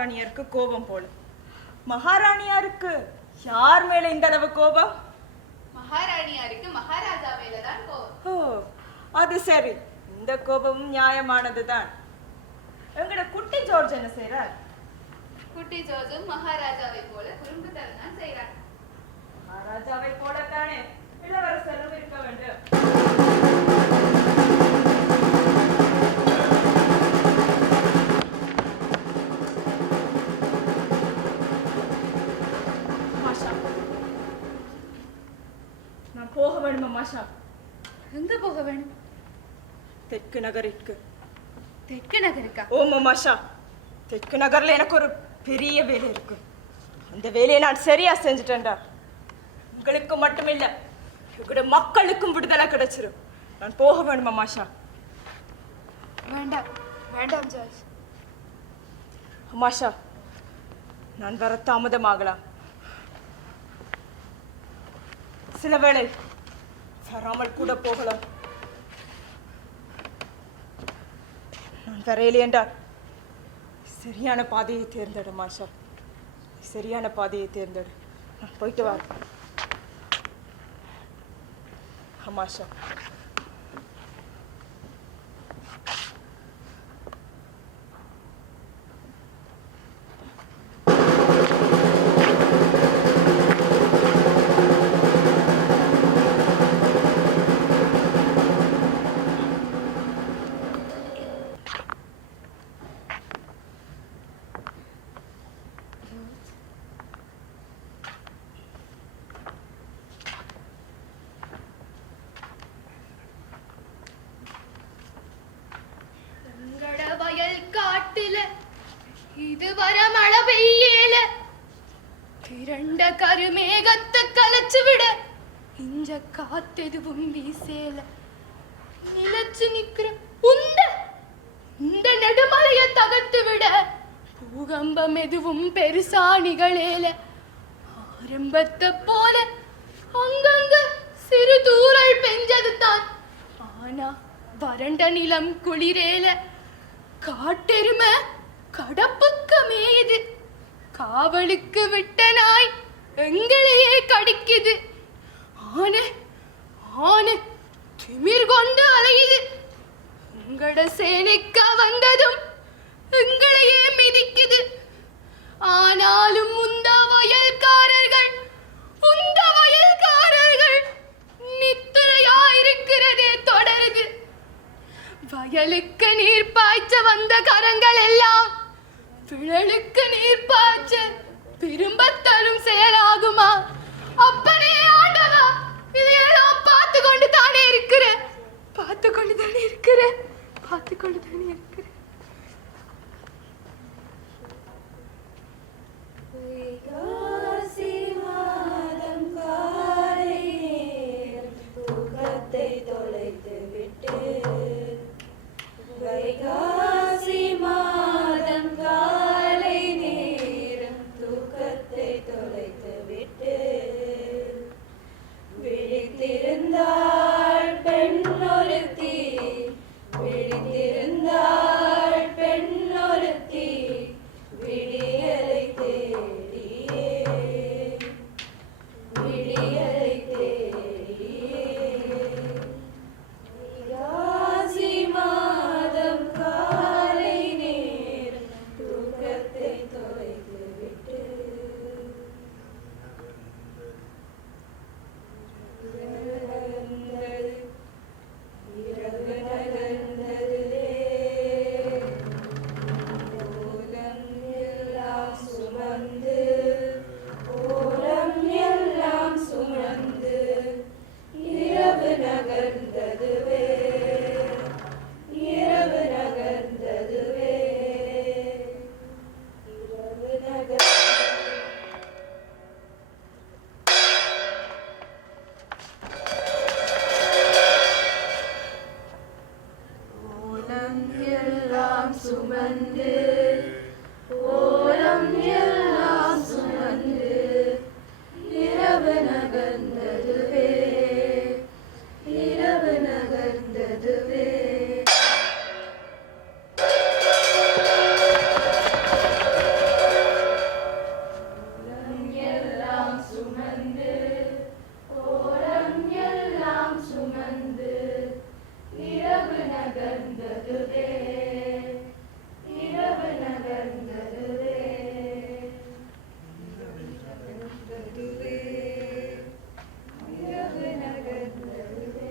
மகாராணியாருக்கு கோபம் போல. மகாராணியாருக்கு யார் மேல இந்த அளவு கோபம்? மகாராணியாருக்கு மகாராஜா மேல தான் கோவம் ஓ அது சரி. இந்த கோபமும் நியாயமானதுதான். எங்கட குட்டி ஜார்ஜ் என்ன செய்றார்? குட்டி ஜார்ஜும் மகாராஜாவை போல குறும்புத்தனம் தான் செய்றார். மகாராஜாவை போலத்தானே. இளவரசரும் இருக்க வேண்டும். வேணுமா மாஷா? எங்க போக வேணும்? தெற்கு நகருக்கு தெற்கு நகருக்கா? ஓ மாஷா. தெற்கு நகர்ல எனக்கு ஒரு பெரிய வேலை இருக்கு. அந்த வேலையை நான் சரியா செஞ்சுட்டேன்டா. உங்களுக்கு மட்டுமில்ல எங்களோட மக்களுக்கும் விடுதலை கிடைச்சிரும். நான் போக வேணுமா மாஷா? வேண்டாம் வேண்டாம் ஜார்ஜ். மாஷா நான் வர தாமதமாகலாம். சில வேளை வராமல் கூட போகலாம். நான் வரையிலே என்றால் சரியான பாதையை தேர்ந்தெடு மாஷா சரியான பாதையை தேர்ந்தெடு. நான் போயிட்டு வரேன். மாஷா சார் காத்தெதுவும் வீசேல நிலச்சு நிக்கிற உந்த இந்த நெடுமலைய தகர்த்து விட பூகம்பம் எதுவும் பெருசா நிகழேல. ஆரம்பத்தை போல அங்கங்க சிறு தூரல் பெஞ்சது தான் ஆனா வறண்ட நிலம் குளிரேல. காட்டெருமை கடப்புக்கு மேயுது. காவலுக்கு விட்ட நாய் எங்களையே கடிக்குது. to say anything. நகர்ந்ததுவே இரவு நகர்ந்ததுவே நகர்ந்ததுவே இரவு நகர்ந்ததுவே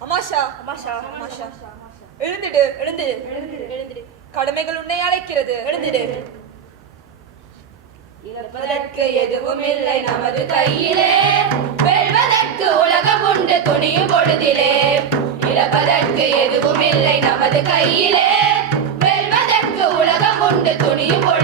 அமாஷா அமாஷா அமாஷா எழுந்திடு எழுந்திடு. எழுந்திரு கடமைகள் உன்னை அழைக்கிறது. எழுந்திடு. வெல்வதற்கு எதுவும் இல்லை நமது கையிலே. வெல்வதற்கு உலகம் உண்டு துணியும் பொழுதிலே. இழப்பதற்கு எதுவும் இல்லை நமது கையிலே. வெல்வதற்கு உலகம் உண்டு துணியும் பொழுதிலே.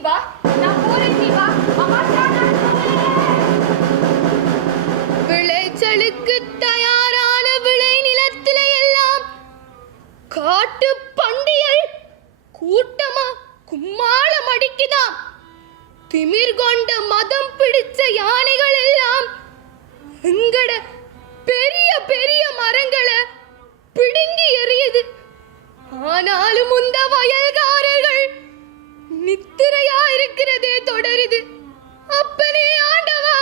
வா. நான் போறேன் நீ வா. அமாஷா நான் விளைச்சலுக்கு தயாரான விளை நிலத்தில எல்லாம். காட்டு பண்டியல் கூட்டமா கும்மாளம் அடிக்குதாம். திமிர் கொண்ட மதம் பிடிச்ச யானைகள் எல்லாம். எங்கட பெரிய பெரிய மரங்களை பிடுங்கி எறியுது. ஆனாலும் இந்த வயல்காரர்கள் நித்திரையா இருக்கிறதே தொடருது அப்பனே ஆண்டவா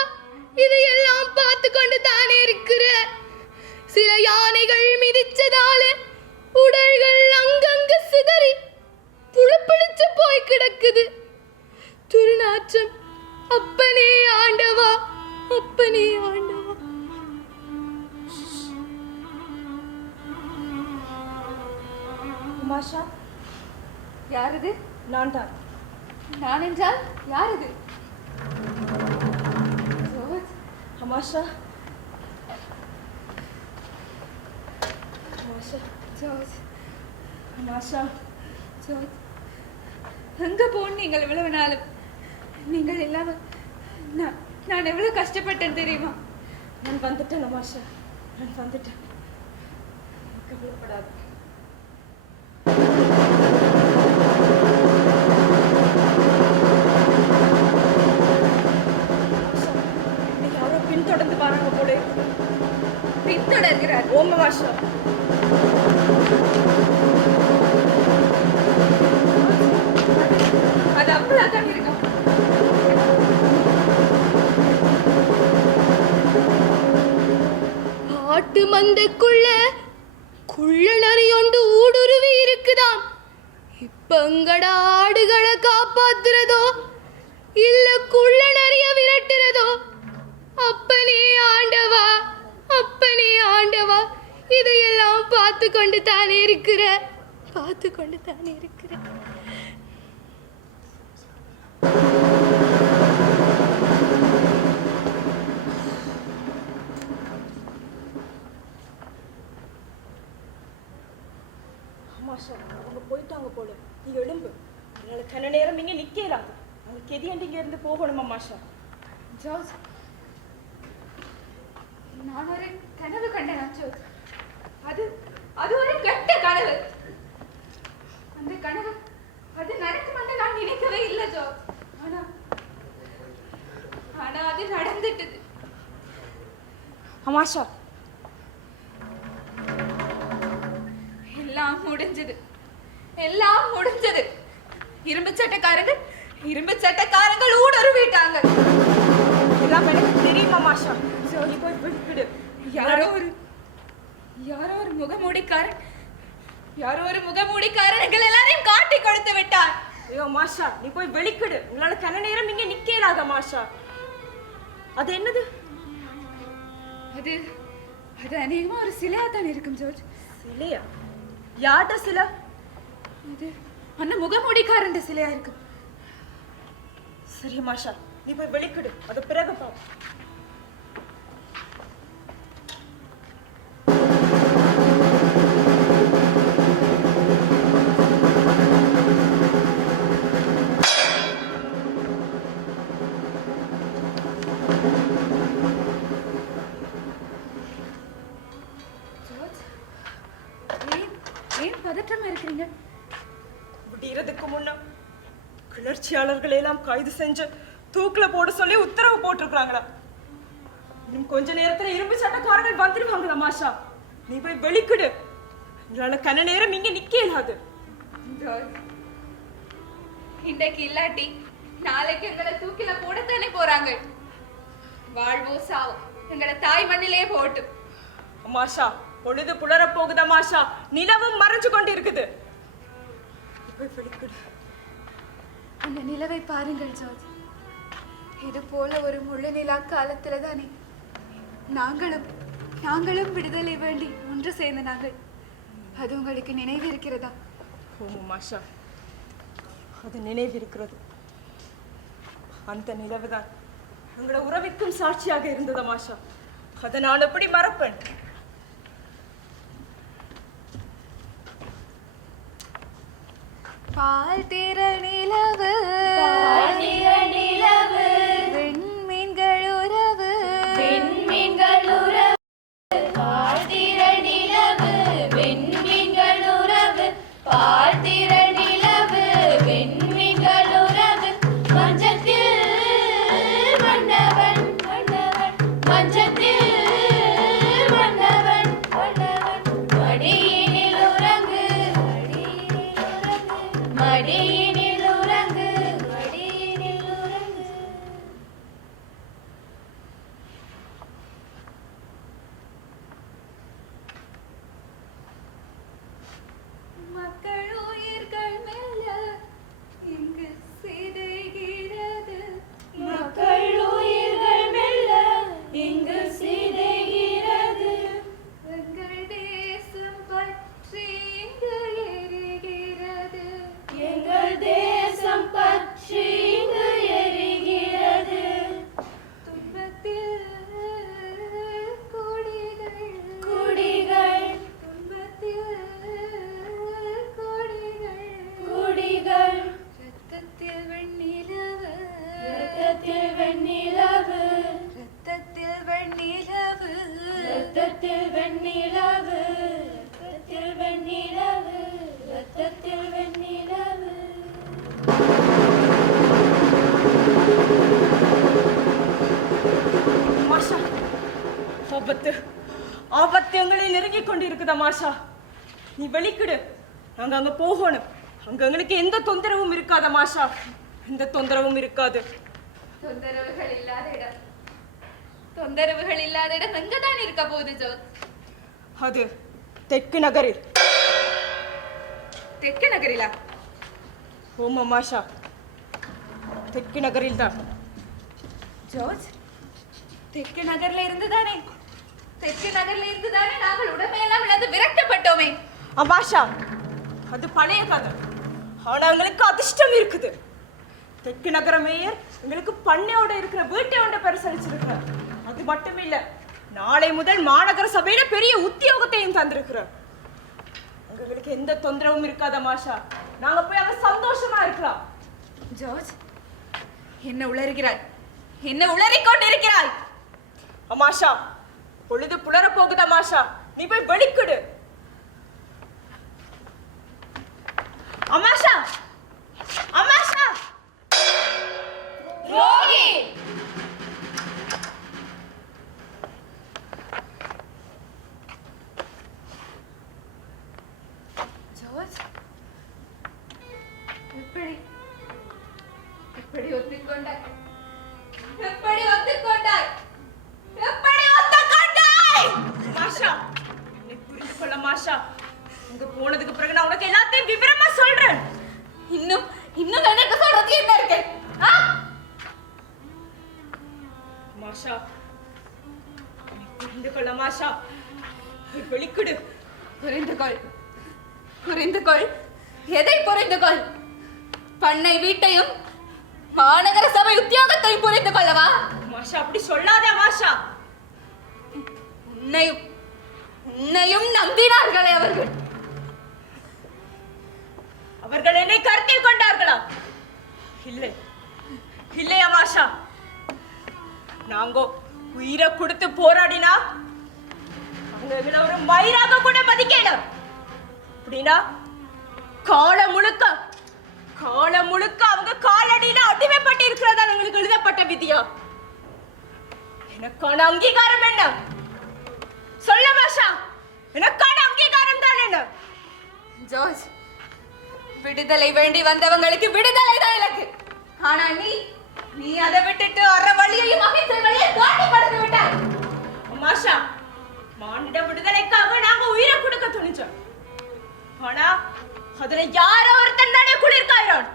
இதையெல்லாம் பார்த்து கொண்டு தானே இருக்கிற? சில யானைகள் மிதிச்சதால உடல்கள் அங்கங்கு சிதறி புழுப்பிடிச்சு போய் கிடக்குது. துருநாற்றம் அப்பனே ஆண்டவா அப்பனே ஆண்டவா. மாஷா யார் இது? நான் தான் நான் என்றால் யார் இது ஜோர்ஜ் எங்க போன் நீங்கள் இவ்வளவு நாளும்? நீங்கள் இல்லாம நான் நான் எவ்வளவு கஷ்டப்பட்டேன் தெரியுமா? நான் வந்துட்டேன் அமாஷா. நான் வந்துட்டேன். கவலைப்படாத பின்தொடர்கிறார் ஓம் அமாஷா அது அப்படிதான் இருக்கும். ஆட்டு நான் ஒரு கனவு கண்டேன் ஜோஸ் அது அது ஒரு கெட்ட கனவு. அந்த கனவு அது நடக்குமென்று நான் நினைக்கவே இல்லை ஜோஸ் ஆனா ஆனா அது நடந்துட்டது. சார் எல்லாம் முடிஞ்சது. எல்லாம் முடிஞ்சது. இரும்பு சட்டக்காரங்க இரும்பு சட்டக்காரங்கள் ஊடுருவிட்டாங்க. எல்லாம் எனக்கு தெரியும் சார் நீ போய் விட்டுடு யாரோ ஒரு யாரோ ஒரு முகமூடிக்காரன் யாரோ ஒரு முகமூடிக்காரன் எங்கள் எல்லாரையும் காட்டி கொடுத்து விட்டார். ஐயோ மாஷா நீ போய் வெளிக்கிடு. உங்களால கன நேரம் இங்க நிக்கலாத மாஷா. அது என்னது? அது அது அநேகமா ஒரு சிலையா தான் இருக்கும் ஜோர்ஜ். சிலையா? யார்ட சிலை? அது அந்த முகமூடிக்காரன் சிலையா இருக்கும். சரி மாஷா. நீ போய் வெளிக்கிடு. அது பிறகு பார்ப்போம் பதற்றமா இருக்கிறீங்க? விடியறதுக்கு முன்ன கிளர்ச்சியாளர்களை எல்லாம் கைது செஞ்சு தூக்குல போட சொல்லி உத்தரவு போட்டிருக்காங்களா இன்னும் கொஞ்ச நேரத்துல இரும்பு சட்டக்காரர்கள் வந்துருவாங்களா மாஷா. நீ போய் வெளிக்கிடு. உங்களால கன நேரம் இங்க நிக்க இயலாது. இன்றைக்கு இல்லாட்டி நாளைக்கு எங்களை தூக்கில போடத்தானே போறாங்க. வாழ்வோ சாவோ எங்களை தாய் மண்ணிலே போட்டும் மாஷா பொழுது புலர போகுதா மாஷா? நிலவும் மறைஞ்சு கொண்டு இருக்குது அந்த நிலவை பாருங்கள் ஜோர்ஜ் இது போல ஒரு முழு நிலா காலத்துல தானே நாங்களும் நாங்களும் விடுதலை வேண்டி ஒன்று சேர்ந்த நாங்கள். அது உங்களுக்கு நினைவு இருக்கிறதா? ஓ மாஷா. அது நினைவிருக்கிறது அந்த நிலவுதான். எங்களோட உறவிற்கும் சாட்சியாக இருந்தது மாஷா. அதை நான் எப்படி மறப்பேன்? பால் திற நிலவு. நிலவு. பார்த்திர நாங்க அங்க போகணும். அங்க எங்களுக்கு எந்த தொந்தரவும் இருக்காத மாஷா. எந்த தொந்தரவும் இருக்காது. தொந்தரவுகள் இல்லாத இடம். தொந்தரவுகள் இல்லாத இடம் எங்கதான் இருக்க போகுது ஜோத். அது தெற்கு நகரில். தெற்கு நகரிலா? ஓம் அமாஷா தெற்கு நகரில் தான். ஜோர்ஜ் தெற்கு நகர்ல இருந்து தானே தெற்கு நகர்ல இருந்து தானே நாங்கள் உடமையெல்லாம் இழந்து விரட்டப்பட்டோமே அமாஷா அது பழைய கதை. ஆனா எங்களுக்கு அதிர்ஷ்டம் இருக்குது. தெற்கு நகர மேயர் எங்களுக்கு பண்ணையோட இருக்கிற வீட்டை ஒன்றை பரிசளிச்சிருக்கிறார். அது மட்டும் இல்ல நாளை முதல் மாநகர சபையில பெரிய உத்தியோகத்தையும் தந்திருக்கிறார். எங்களுக்கு எந்த தொந்தரவும் இருக்காத மாஷா? நாங்க போய் அங்க சந்தோஷமா இருக்கலாம். ஜோர்ஜ் என்ன உளறுகிறாய்? என்ன உளறிக் கொண்டிருக்கிறாய் அமாஷா பொழுது புலர போகுது அமாஷா நீ போய் வெளிக்கிடு அமாஷா அமாஷா உன்னையும் உன்னையும் நம்பினார்களே அவர்கள். அவர்கள் என்னை கருத்தில் கொண்டார்களா? இல்லை. இல்லை அமாஷா. நாங்கோ உயிரை கொடுத்து போராடினா அவங்க ஒரு மயிராக கூட மதிக்கல. அப்படின்னா காலம் முழுக்க காலம் முழுக்க அவங்க காலடியில அடிமைப்பட்டு இருக்கிறதா எங்களுக்கு எழுதப்பட்ட விதியா? எனக்கான அங்கீகாரம் என்ன? சொல்ல மாஷா எனக்கான அங்கீகாரம் தான் என்ன? ஜோர்ஜ் விடுதலை வேண்டி வந்தவங்களுக்கு விடுதலை தான் இலக்கு ஆனா நீ நீ அதை விட்டுட்டு அற வழியையும் அமைச்ச வழியை தாண்டி படுத்து விட்டாய். மாஷா மானிட விடுதலைக்காக நாங்க உயிரை கொடுக்க துணிச்சோம் ஆனா அதுல யாரோ ஒருத்தன் தானே குளிர்காயிறான்.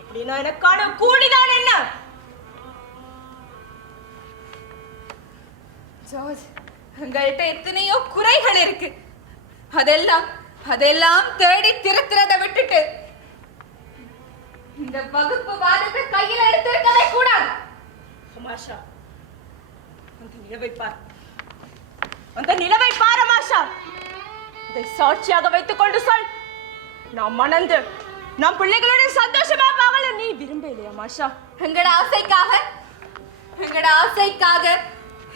அப்படின்னா எனக்கான கூலிதான் என்ன? ஜோர்ஜ் உங்கள்கிட்ட எத்தனையோ குறைகள் இருக்கு. அதெல்லாம் அதெல்லாம் தேடி திருத்துறத விட்டுட்டு இந்த வகுப்பு வாதத்தை கையில் எடுத்திருக்கவே கூடாது. மாஷா அந்த நிலவை பார். அந்த நிலவை பார் மாஷா அதை சாட்சியாக வைத்துக் கொண்டு சொல். நான் மணந்து நம் பிள்ளைகளுடன் சந்தோஷமா வாழ நீ விரும்ப இல்லையா மாஷா எங்கட ஆசைக்காக எங்கட ஆசைக்காக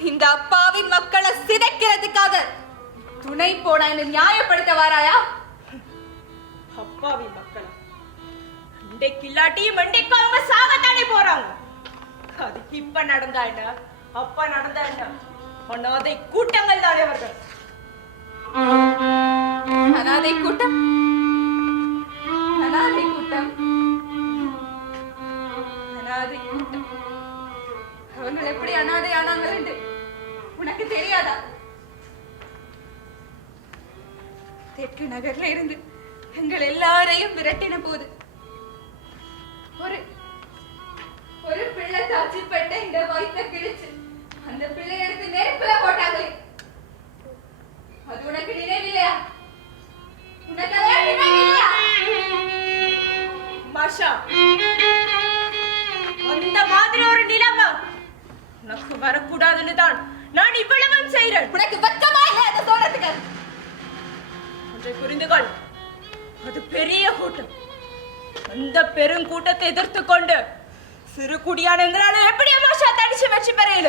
இந்த அப்பாவின் மக்களை சிதைக்கிறதுக்காக துணை போன நியாயப்படுத்த வாராயா அப்பாவி மக்களா. இன்றைக்கு இல்லாட்டியும் மண்டைக்கு அவங்க சாகத்தானே போறாங்க. அது இப்ப நடந்தா என்ன? அப்ப நடந்தா என்ன? அனாதை கூட்டங்கள் தானே அவர்கள். அனாதை கூட்டம்? அனாதை கூட்டம்? அனாதை கூட்டம். அவர்கள் எப்படி அனாதை ஆனாங்க உனக்கு தெரியாதா? தெற்கு நகர்ல இருந்து எங்கள் எல்லாரையும் விரட்டின போது ஒரு ஒரு பிள்ளை தாச்சிப்பட்ட இந்த வயிற்ற கிழிச்சு அந்த பிள்ளை எடுத்து நெருப்புல போட்டாங்களே. அது உனக்கு நினைவில்லையா? உனக்கு நினைவில்லையா? மாஷா அந்த மாதிரி ஒரு நிலைமை உனக்கு வரக்கூடாதுன்னு தான் நான் இவ்வளவும் செய்கிறேன். உனக்கு வெக்கமா இல்ல அதை சொல்றதுக்கு ஒன்றை புரிந்து கொள். அது பெரிய கூட்டம். அந்த பெருங்கூட்டத்தை எதிர்த்து கொண்டு சிறு குடியான எங்களால எப்படி மாஷா தடிச்சு வச்சு பெறையில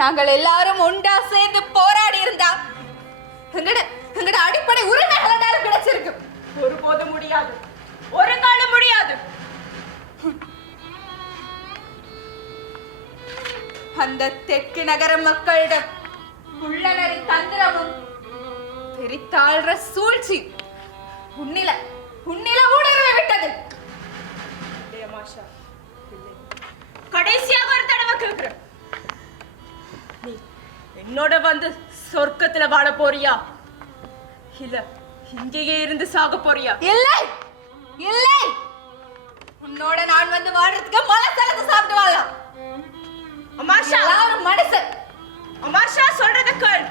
நாங்கள் எல்லாரும் ஒன்றா சேர்ந்து போராடி இருந்தா எங்கட எங்கட அடிப்படை உரிமைகள் கிடைச்சிருக்கு. ஒருபோதும் முடியாது. ஒரு காலம் முடியாது. அந்த தெற்கு நகர மக்களிடம் உள்ளனரி தந்திரமும் பெரித்தாழ்ற சூழ்ச்சி உன்னில உன்னில ஊடுருவி விட்டது. கடைசியாக ஒரு தடவை கேட்கிறேன் நீ என்னோட வந்து சொர்க்கத்துல வாழ போறியா? இல்ல இங்கேயே இருந்து சாக போறியா? இல்லை இல்லை. உன்னோட நான் வந்து வாழ்றதுக்கு மலசலத்தை சாப்பிட்டு வாழலாம். அமாஷா ஒரு மனுஷன் அமாஷா சொல்றத கேள்.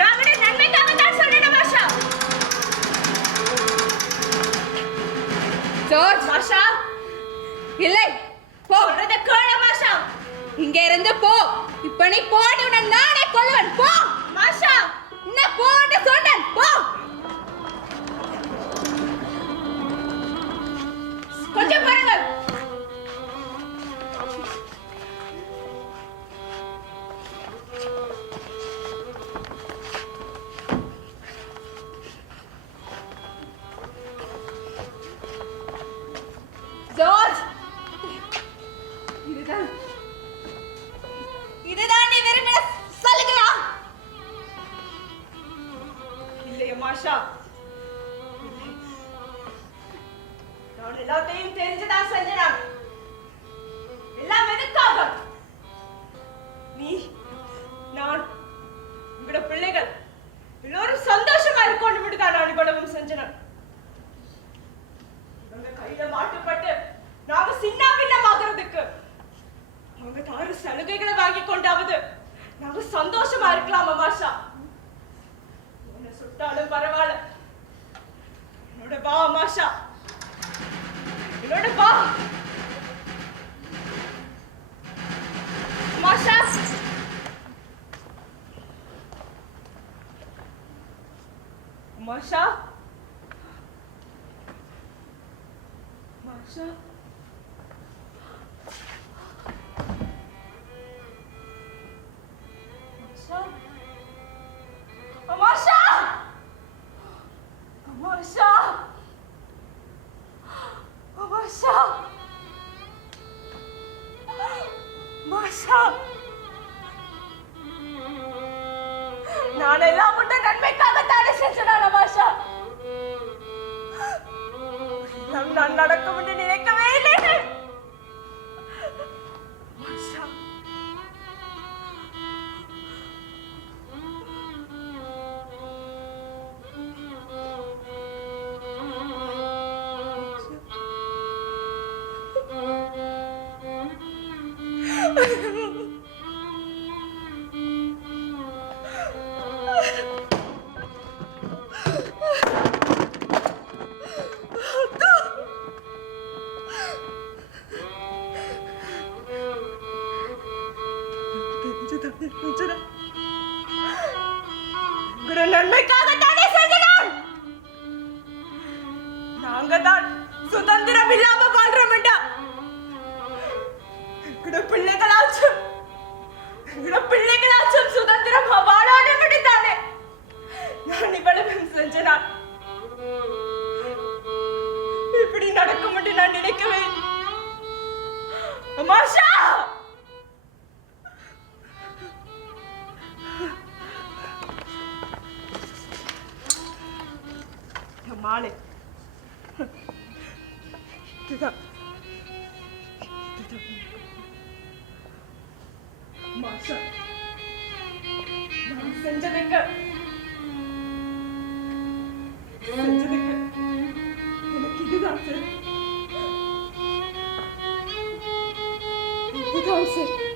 நான் விட நன்மைக்காக தான் சொல்றேன் அமாஷா ஜோர்ஜ். அமாஷா இல்லை. போ. சொல்றத கேள் அமாஷா இங்க இருந்து போ. இப்ப நீ போடி உன்னை நானே கொல்லுவன். போ. அமாஷா என்ன போன்னு சொன்னேன். போ. கொஞ்சம் பாருங்கள். மாஷா நான் எல்லாத்தையும் தெரிஞ்சுதான் செஞ்சேன்? எல்லாம் எதுக்காக? நீ நான் இவட பிள்ளைகள் எல்லோரும் சந்தோஷமா இருக்கணும் விட்டுதான் நான் இவ்வளவும் செஞ்சேன்? இவங்க கையில மாட்டுப்பட்டு நாங்க சின்ன பின்னமாகிறதுக்கு அவங்க தாரு சலுகைகளை வாங்கி கொண்டாவது நாங்க சந்தோஷமா இருக்கலாம் மாஷா? விட்டாலும் பரவாயில்ல. என்னோட வா மாஷா. என்னோட வா மாஷா. மாஷா. மாஷா. male. Ti da... Ti da... Masha. なんせんじゃねえか。せんじゃねえか。このキデダンス。キデダンス。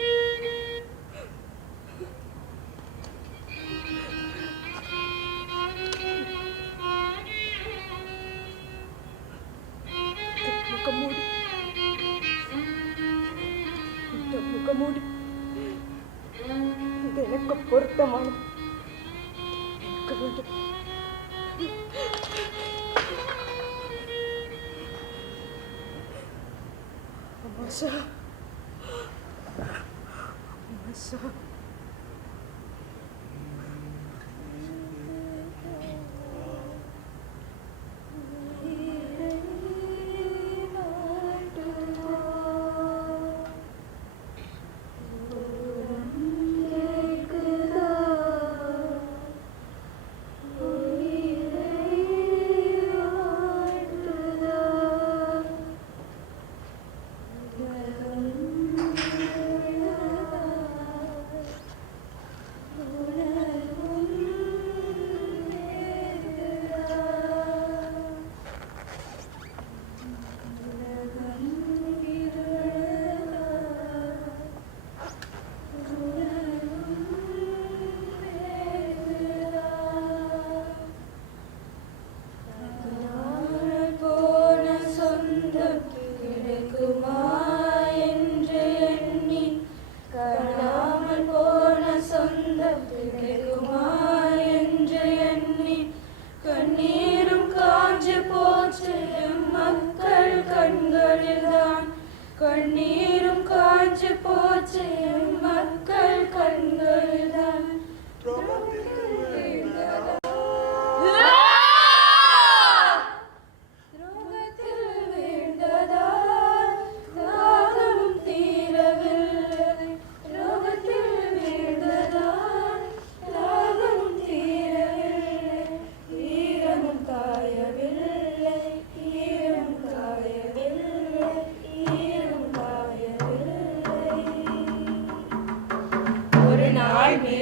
அமாஷா by me.